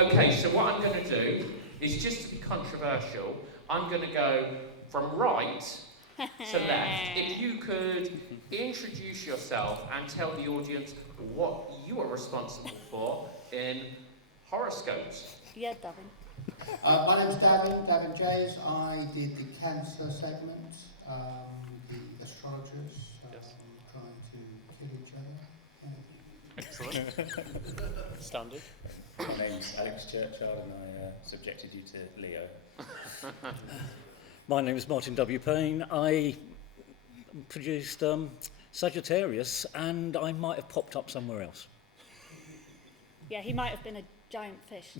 Okay, so what I'm going to do is, just to be controversial, I'm going to go from right to left. If you could introduce yourself and tell the audience what you are responsible for in horoscopes. Yeah, Davin. My name's Davin James. I did the cancer segment, the astrologers trying to kill each other. Excellent. Standard. My name's Alex Churchyard and I subjected you to Leo. My name is Martin W Payne. I produced Sagittarius, and I might have popped up somewhere else. Yeah, he might have been a giant fish.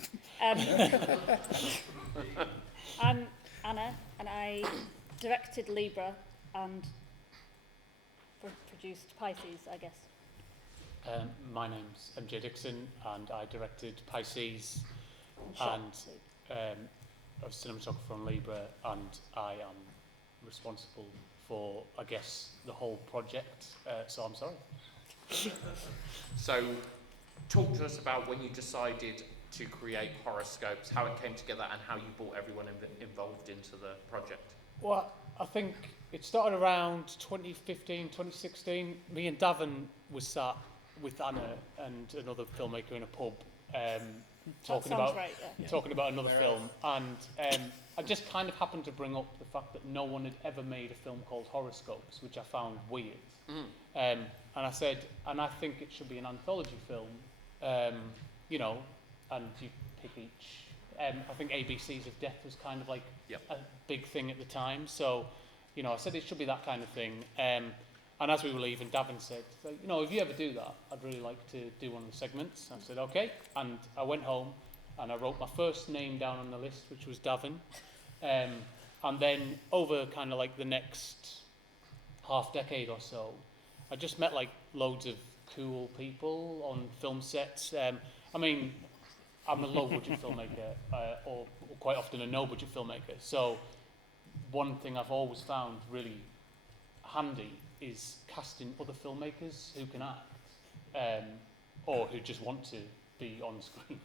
I'm Anna, and I directed Libra and produced Pisces, I guess. My name's MJ Dixon, and I directed Pisces, And and I was cinematographer on Libra, and I am responsible for, I guess, the whole project, so I'm sorry. So, talk to us about when you decided to create horoscopes, how it came together, and how you brought everyone involved into the project. Well, I think it started around 2015, 2016. Me and Davin was sat with Anna and another filmmaker in a pub, talking about another film, and I just kind of happened to bring up the fact that no one had ever made a film called Horoscopes, which I found weird. And I said, and I think it should be an anthology film, you know, and you pick each. I think ABCs of Death was kind of like a big thing at the time, so you know, I said it should be that kind of thing. And as we were leaving, Davin said, you know, if you ever do that, I'd really like to do one of the segments. I said, okay. And I went home and I wrote my first name down on the list, which was Davin. And then over kind of like the next half decade or so, I just met like loads of cool people on film sets. I mean, I'm a low budget filmmaker, or quite often a no budget filmmaker. So one thing I've always found really handy is casting other filmmakers who can act, or who just want to be on screen,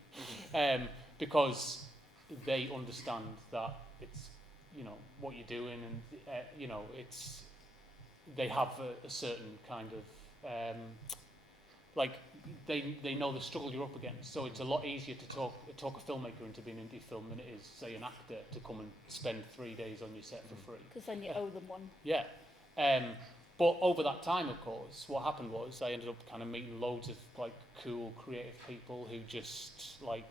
because they understand that it's, you know, what you're doing, and you know, it's, they have a certain kind of like they know the struggle you're up against, so it's a lot easier to talk a filmmaker into being an indie film than it is, say, an actor to come and spend 3 days on your set for free. Because then you owe them one. Yeah. But over that time, of course, what happened was I ended up kind of meeting loads of like cool, creative people who just like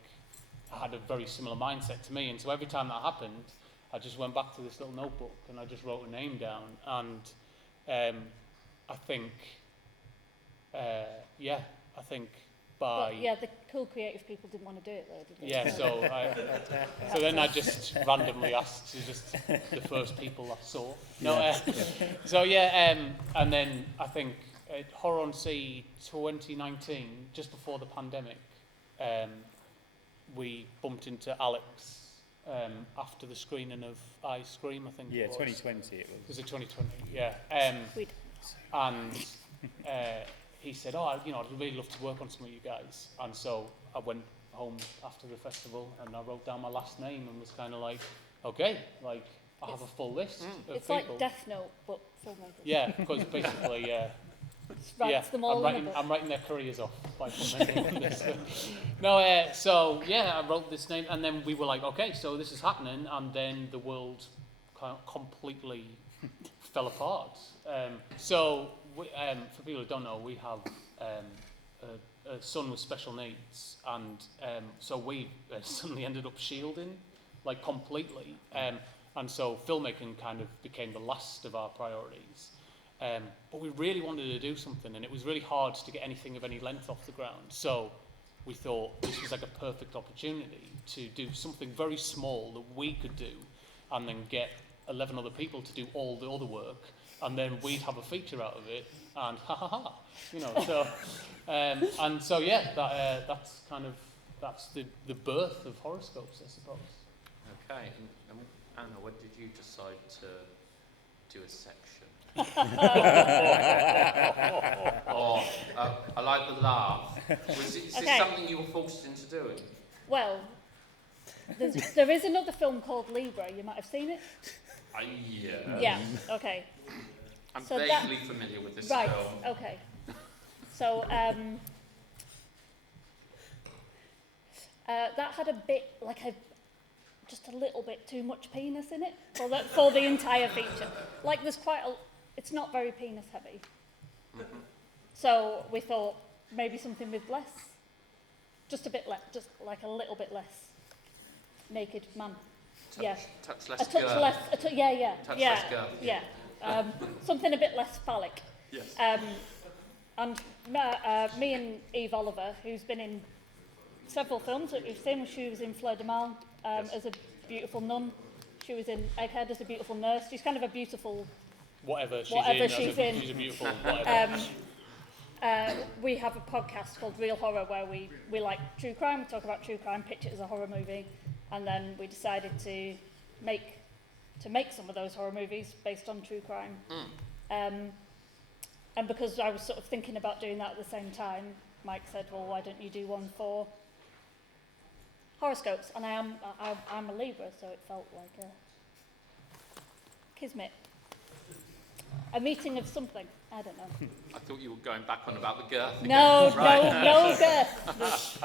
had a very similar mindset to me. And so every time that happened, I just went back to this little notebook and I just wrote a name down. And I think, I think by... But yeah, the cool creative people didn't want to do it though, did they? Yeah, so then I just randomly asked to just the first people I saw. And then I think at Horror on Sea 2019, just before the pandemic, we bumped into Alex after the screening of I Scream, I think. Yeah, it was. 2020 it was. Was it 2020? Yeah. Sweet. And he said, I'd really love to work on some of you guys. And so I went home after the festival and I wrote down my last name and was kind of like, okay, like I have a full list of It's people. like Death Note, but filmmakers. Yeah, because basically, Them all in a book. I'm writing their careers off by putting their name on this. I wrote this name, and then we were like, okay, so this is happening, and then the world kind of completely fell apart. For people who don't know, we have a son with special needs, and so we suddenly ended up shielding, like completely, and so filmmaking kind of became the last of our priorities. But we really wanted to do something, and it was really hard to get anything of any length off the ground. So we thought this was like a perfect opportunity to do something very small that we could do, and then get 11 other people to do all the other work, and then we'd have a feature out of it, and you know. So that's the birth of horoscopes, I suppose. Okay, and Anna, when did you decide to do a section? I like the laugh. Was it something you were forced into doing? Well, there is another film called Libra. You might have seen it. Yeah. Yeah. Okay. I'm So vaguely familiar with this Right. film. Okay. So that had a bit just a little bit too much penis in it for the entire feature. Like there's it's not very penis heavy. Mm-hmm. So we thought maybe something with less, just a bit less, just like a little bit less naked man. Touch less A touch girth. less, yeah. Touch yeah, less girth. Yeah. Something a bit less phallic. Yes. And me and Eve Oliver, who's been in several films that we've seen, she was in Fleur de Mal as a beautiful nun. She was in Egghead as a beautiful nurse. She's kind of a beautiful... Whatever she's in. She's a beautiful whatever. We have a podcast called Real Horror where we like true crime, we talk about true crime, pitch it as a horror movie, and then we decided to make some of those horror movies based on true crime. And because I was sort of thinking about doing that at the same time, Mike said, well, why don't you do one for horoscopes? And I'm a Libra, so it felt like a kismet. A meeting of something. I don't know. I thought you were going back on about the girth again. No, Right. no girth.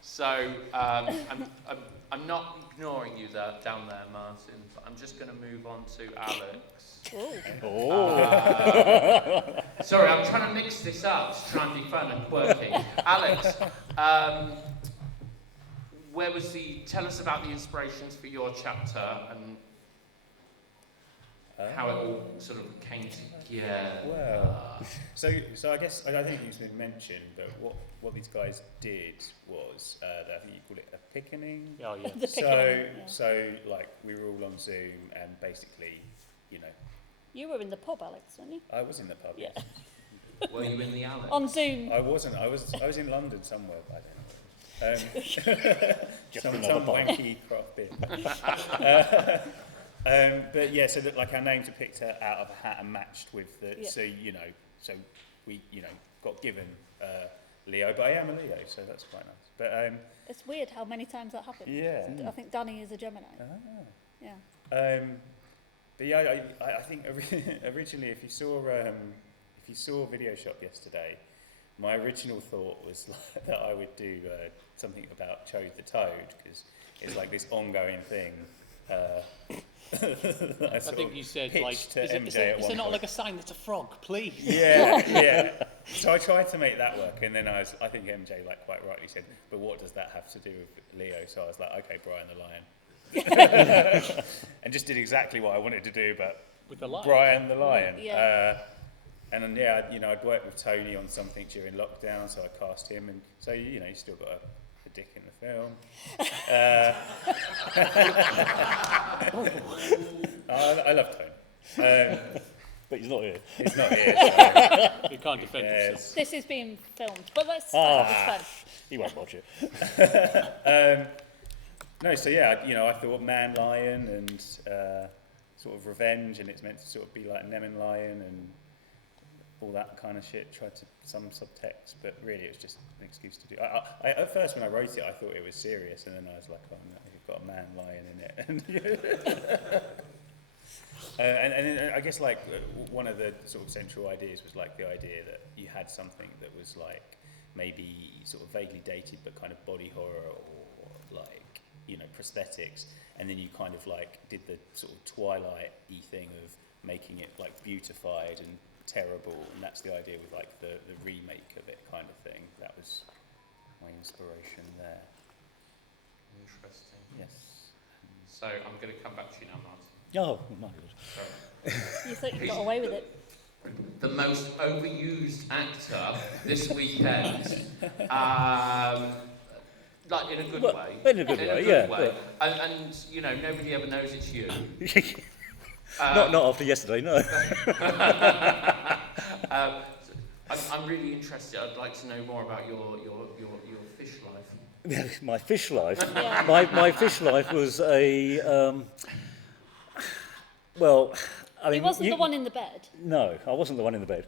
So I'm not ignoring you down there, Martin, but I'm just going to move on to Alex. Sorry, I'm trying to mix this up to try and be fun and quirky. Alex, tell us about the inspirations for your chapter and how it all sort of came together. Well, so I guess I think it's been mentioned, but what these guys did was I think you call it a pickening. Oh yeah. The pickening, yeah. So like we were all on Zoom and basically, You were in the pub, Alex, weren't you? I was in the pub. Yeah. Were you in the alley? On Zoom. I wasn't. I was in London somewhere. But I don't know. Just Some another bar. wanky craft beer. But yeah, so that like our names were picked out of a hat and matched with the. Yeah. So we got given Leo, but I am a Leo, so that's quite nice. But It's weird how many times that happens. yeah. I think Danny is a Gemini. Ah. Yeah. But yeah, I think originally, if you saw Video Shop yesterday, my original thought was that I would do something about Chode the Toad, because it's like this ongoing thing. I think you said like, pitched to is MJ it at one not point. like a sign that's a frog, please? Yeah. So I tried to make that work, and then I think MJ like quite rightly said, but what does that have to do with Leo? So I was like, okay, Brian the Lion. And just did exactly what I wanted to do, but With the lion. Brian the Lion. Yeah. And then, yeah, I'd worked with Tony on something during lockdown, so I cast him, and so you still got a dick in the film. I love Tony. But he's not here. He's not here. So, You can't defend yourself. yes. This is being filmed, but that's it's fun. He won't watch it. No, so yeah, I thought man lion and sort of revenge, and it's meant to sort of be like Nemen lion and all that kind of shit. Tried to some subtext, but really it was just an excuse to do. I at first when I wrote it, I thought it was serious, and then I was like, oh no, you've got a man lion in it. And I guess like one of the sort of central ideas was like the idea that you had something that was like maybe sort of vaguely dated, but kind of body horror or like prosthetics, and then you kind of like did the sort of Twilight-y thing of making it like beautified and terrible, and that's the idea with like the remake of it kind of thing. That was my inspiration there. Interesting. Yes. So I'm going to come back to you now, Martin. Oh, my God. Sorry. You thought you got away with it. The most overused actor this weekend. Like in a good way. In a good way, yeah. Way. And nobody ever knows it's you. Not after yesterday, no. I'm really interested. I'd like to know more about your fish life. My fish life. Yeah. My fish life was a well. I mean, He wasn't the one in the bed. No, I wasn't the one in the bed.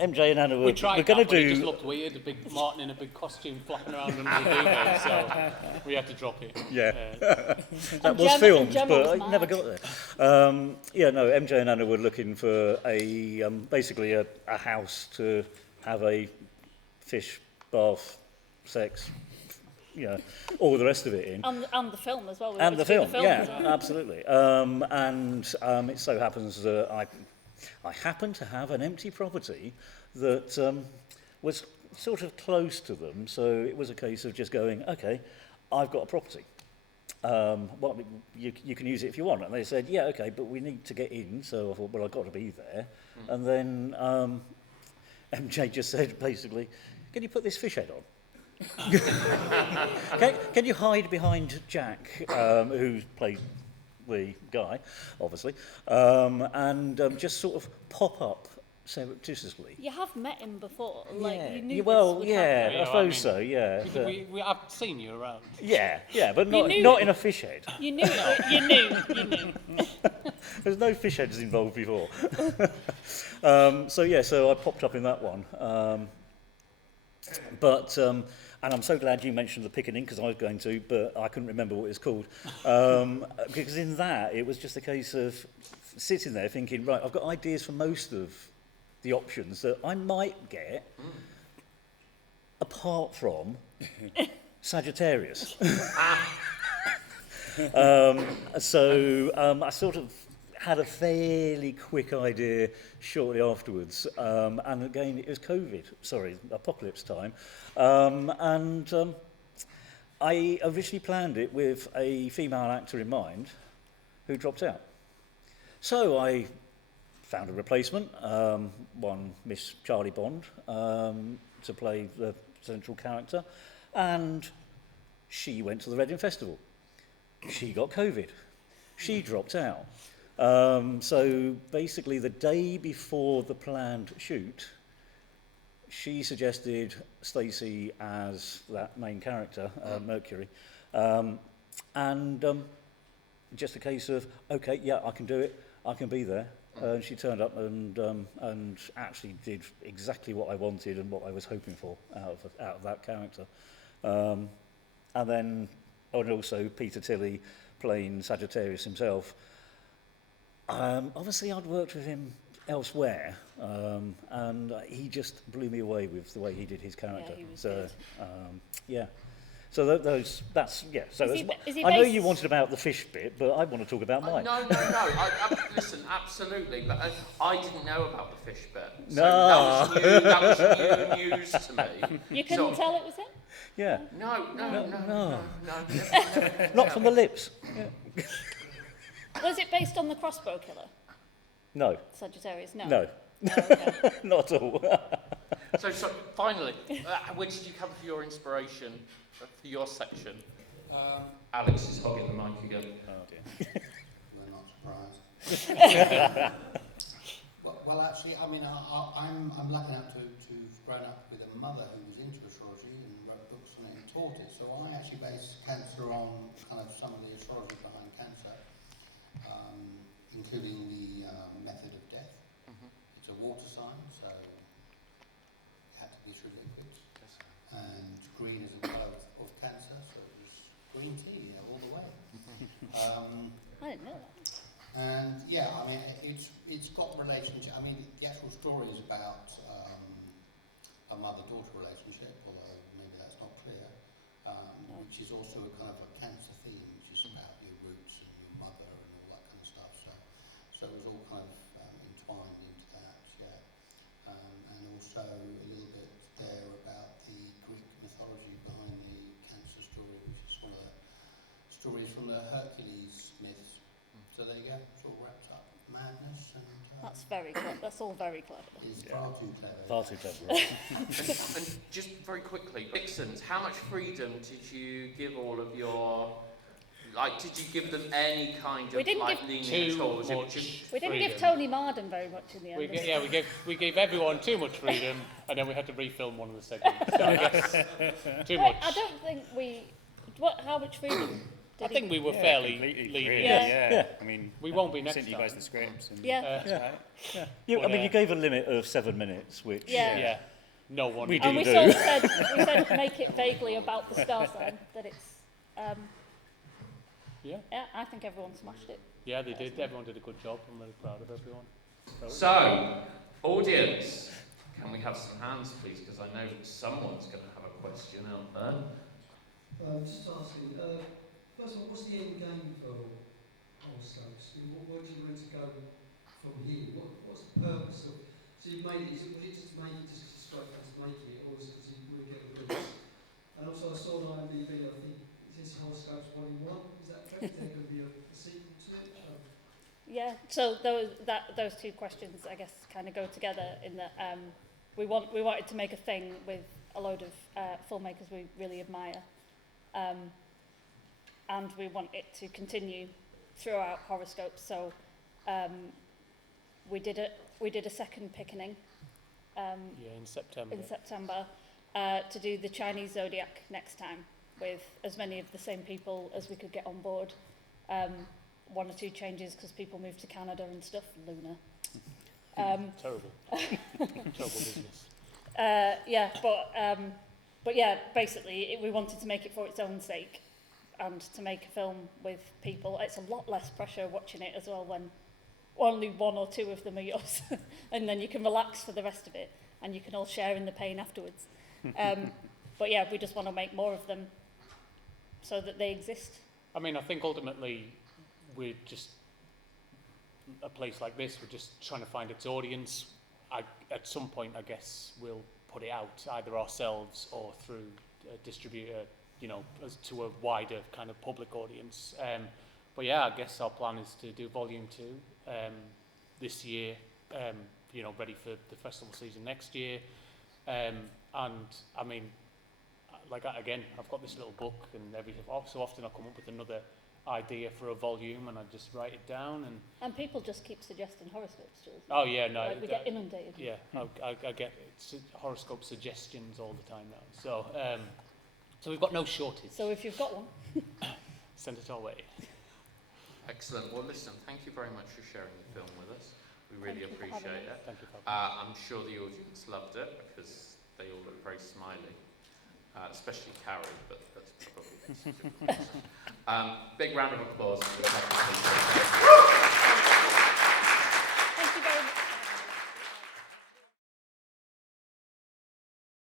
MJ and Anna We were tried going that, to but it just do. looked weird. A big Martin in a big costume flapping around under the duvet, so we had to drop it. Yeah. Uh, That was Gemma- filmed, and Gemma but was I mad. never got there. MJ and Anna were looking for basically a house to have a fish, bath, sex, all the rest of it in. And the film as well. We And wanted the to do film, yeah, as well. absolutely. It so happens that I happen to have an empty property that was sort of close to them, so it was a case of just going, okay, I've got a property. Well, you can use it if you want. And they said, yeah, okay, but we need to get in. So I thought, well, I've got to be there. And then MJ just said, basically, can you put this fish head on? can you hide behind Jack, who played the guy, obviously, and just sort of pop up surreptitiously? You have met him before, like you knew. Well, this would yeah, happen. I suppose so, yeah. But, I've seen you around. yeah, but You not knew- in a fish head. You knew. You knew. There's no fish heads involved before. So I popped up in that one. And I'm so glad you mentioned the picketing, because I was going to, but I couldn't remember what it was called. Because in that, it was just a case of sitting there thinking, right, I've got ideas for most of the options that I might get, apart from Sagittarius. I sort of had a fairly quick idea shortly afterwards. And again, it was apocalypse time. I originally planned it with a female actor in mind who dropped out. So I found a replacement, one Miss Charlie Bond, to play the central character. And she went to the Reading Festival. She got COVID. She dropped out. So basically, the day before the planned shoot, she suggested Stacey as that main character, Mercury, just a case of, okay, yeah, I can do it, I can be there. And she turned up and actually did exactly what I wanted and what I was hoping for out of that character. And also Peter Tilley playing Sagittarius himself. Obviously, I'd worked with him elsewhere, and he just blew me away with the way he did his character. Yeah, he was So, good. So that's. So Is he I know based- you wanted about the fish bit, but I want to talk about mine. No. Listen, absolutely, but I didn't know about the fish bit. So No. that was new news to me. You couldn't So- tell it was him? Yeah, No. not from the lips. Was it based on the Crossbow Killer, No, Sagittarius? No. no, Oh, okay. not at all. So finally, where did you come for your inspiration for your section? Alex is hogging the mic again. Oh dear. We're not surprised. well, actually, I mean, I'm lucky enough to have grown up with a mother who was into astrology and wrote books on it and taught it. So I actually base cancer on kind of some of the astrology behind cancer, including the method of death. It's a water sign, so it had to be through liquids. And green is a colour of cancer, so it was green tea all the way. I didn't know that. And yeah, I mean, it's got relationship. I mean, the actual story is about a mother-daughter relationship, although maybe that's not clear, which is also a kind of a cancer theme, which is about your roots and your mother and all that kind of stuff. So it was all kind of entwined into that, yeah. And also a little bit there about the Greek mythology behind the cancer story, which is one of the stories from the Hercules myths. So there you go, it's all wrapped up. Madness and... That's very clever. That's all very clever. It's far too clever. Far too clever. And just very quickly, Dixon's, how much freedom did you give all of your... did you give them any kind We of, didn't give leaning too towards it? much. Just We didn't give Freedom. Tony Marden very much in the end. We gave everyone too much freedom, and then we had to refilm one of the segments. So I guess too Wait, much. I don't think we... How much freedom I think we were fairly lenient. Yeah. I mean, We won't be next sent you time. guys the scripts. And Yeah. that's right. I mean, you gave a limit of 7 minutes, which Yeah. No one. We And do we do. sort of said make it vaguely about the star sign, that it's, Yeah. yeah, I think everyone smashed it. Yeah, they did. Everyone did a good job. I'm really proud of everyone. So, audience, can we have some hands, please? Because I know someone's going to have a question out there. Just asking, first of all, what's the end game for horoscopes? Where do you want to go from here? What's the purpose of? So you made it. Was it just make it just straight just make it, or is it because you really get the books? And also, I saw on IMDb, I think it says Horoscopes Volume 1. Is that correct? Is there going to be a sequel to it? Yeah, so those two questions, I guess, kind of go together in that we wanted to make a thing with a load of filmmakers we really admire, and we want it to continue throughout Horoscopes. So we did a second pickening in September. To do the Chinese Zodiac next time with as many of the same people as we could get on board. One or two changes because people moved to Canada and stuff. Lunar. Terrible. Terrible business. But yeah, basically we wanted to make it for its own sake and to make a film with people. It's a lot less pressure watching it as well when only one or two of them are yours, and then you can relax for the rest of it and you can all share in the pain afterwards. But yeah, we just want to make more of them so that they exist. I mean, I think ultimately we're just, a place like this, we're just trying to find its audience. At some point, I guess, we'll put it out either ourselves or through a distributor, to a wider kind of public audience. But yeah, I guess our plan is to do Volume 2 this year, ready for the festival season next year. And I mean, again, I've got this little book, and so often I'll come up with another idea for a volume, and I just write it down. And people just keep suggesting horoscopes to us. Oh yeah, no, we get inundated. Yeah, I get horoscope suggestions all the time now. So we've got no shortage. So if you've got one, send it our way. Excellent. Well, listen, thank you very much for sharing the film with us. We really appreciate it. Thank you for having me. I'm sure the audience loved it because they all look very smiley, especially Carrie, but that's probably big round of applause for the